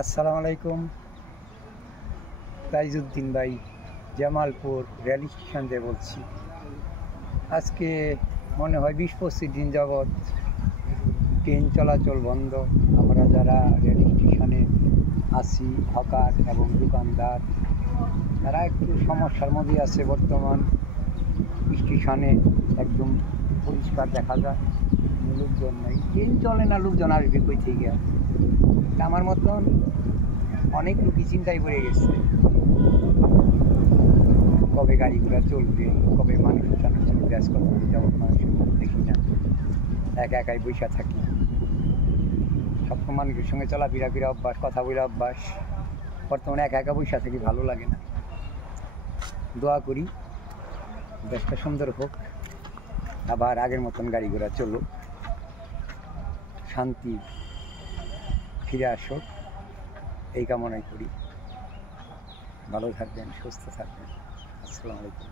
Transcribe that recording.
আসসালামু আলাইকুম। তাইজুদ্দিন ভাই, জামালপুর রেল স্টেশন থেকে বলছি। আজকে মনে হয় 20-25 দিন যাবৎ ট্রেন চলাচল বন্ধ। আমরা যারা রেল স্টেশনে আছি, হকার এবং দোকানদার, তারা একটু সমস্যার মধ্যে আছে। বর্তমান স্টেশনে একদম পরিষ্কার দেখা যায়, লোকজন নেই, ট্রেন চলে না, লোকজন আসবে কই থেকে। আমার মতন অনেক লোকই চিন্তায় পড়ে গেছে, কবে গাড়িগুলো চলবে, কবে মানুষ উঠানো চলবে। আজ কত যাবত মানুষের মুখ দেখি না, একা একাই বৈশা থাকি। সবসময় মানুষের সঙ্গে চলাফেরা অভ্যাস, কথা বলে অভ্যাস। বর্তমানে একা একা বৈশা থাকি, ভালো লাগে না। দোয়া করি দেশটা সুন্দর হোক, আবার আগের মতন গাড়ি ঘোড়া চলুক, শান্তি ফিরে আসুক, এই কামনাই করি। ভালো থাকবেন, সুস্থ থাকবেন। আসসালামু আলাইকুম।